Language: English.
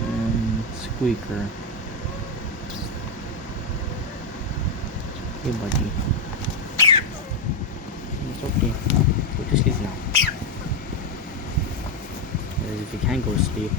and squeaker. Hey buddy, it's okay. Go to sleep now. If you can't go to sleep,